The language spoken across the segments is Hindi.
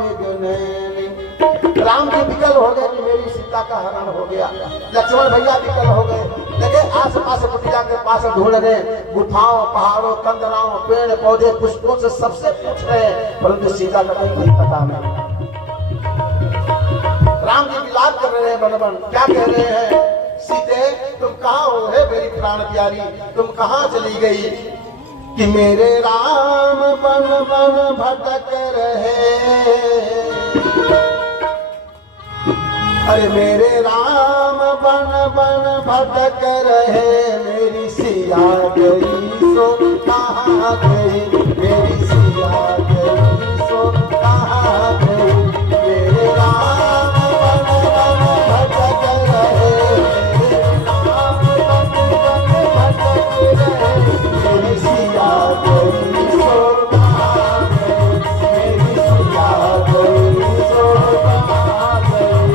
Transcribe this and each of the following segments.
मृग नैनी। राम जी विकल हो गए कि मेरी सीता का हरण हो गया। लक्ष्मण भैया विकल हो गए, लगे आस पास कुटिया के पास ढूंढ रहे, गुफाओं पहाड़ों कंदराओं पेड़ पौधे पुष्पों से सबसे पूछ रहे, परंतु सीता का कहीं पता नहीं। राम जी विलाप कर रहे हैं, बन क्या कह रहे हैं, सीते तुम कहाँ हो है मेरी प्राण प्यारी, तुम कहाँ चली गई। कि मेरे राम बन बन भटक रहे, अरे मेरे राम बन बन भटक रहे, मेरी सिया गई सो कहाँ गई, मेरी सिया गई सो कहाँ गई। मेरे राम बन बन भटक रहे, मेरे राम बन बन भटक रहे, मेरी सिया गई सो कहाँ गई, मेरी सिया गई सो कहाँ गई।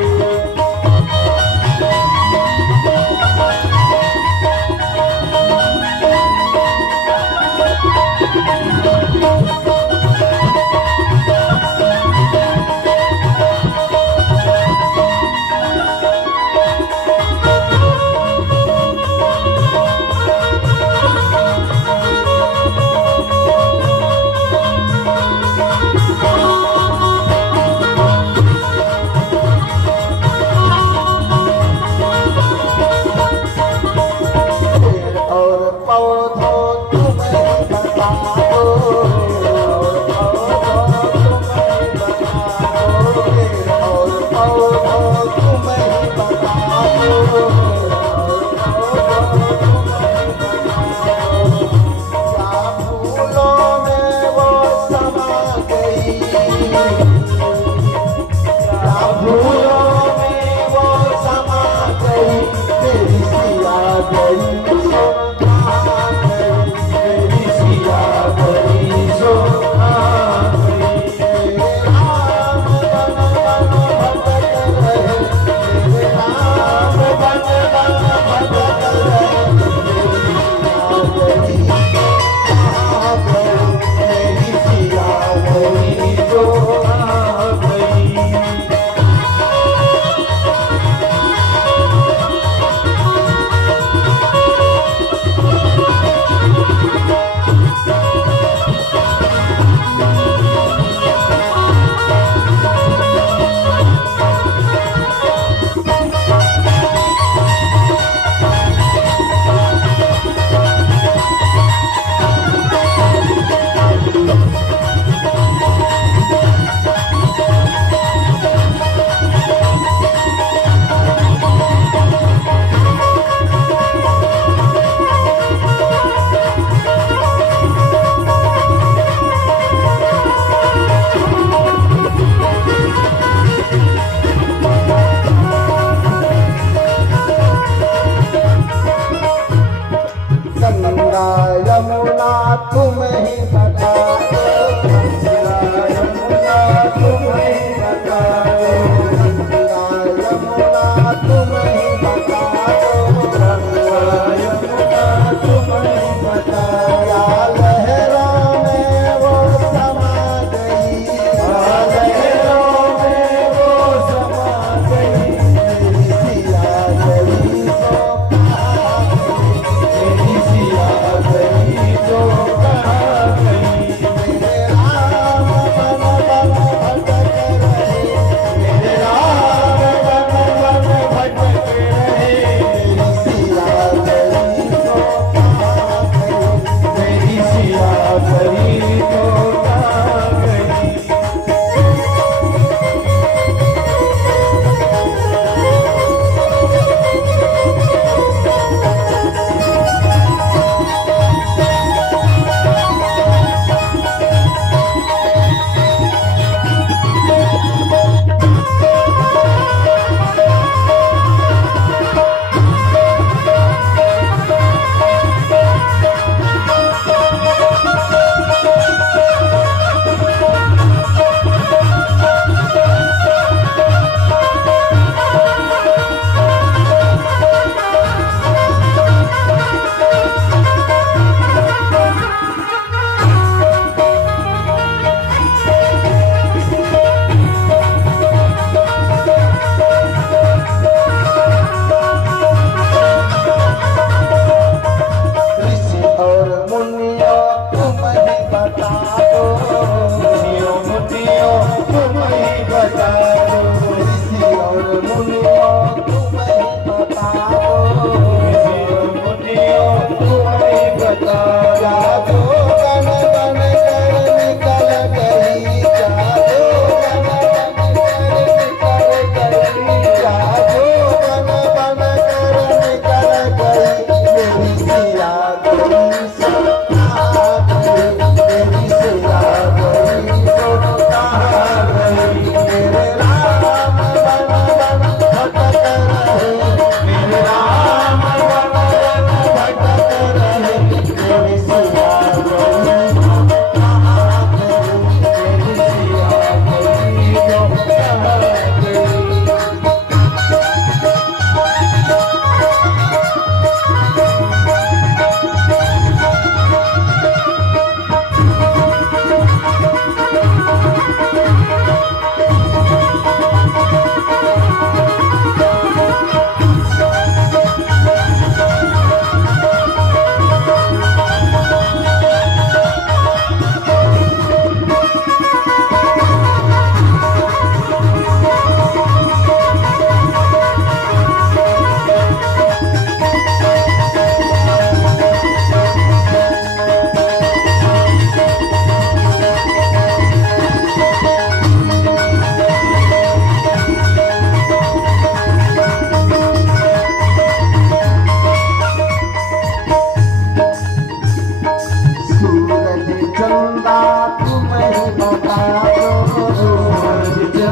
Oh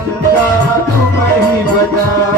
शंका तुम ही बजा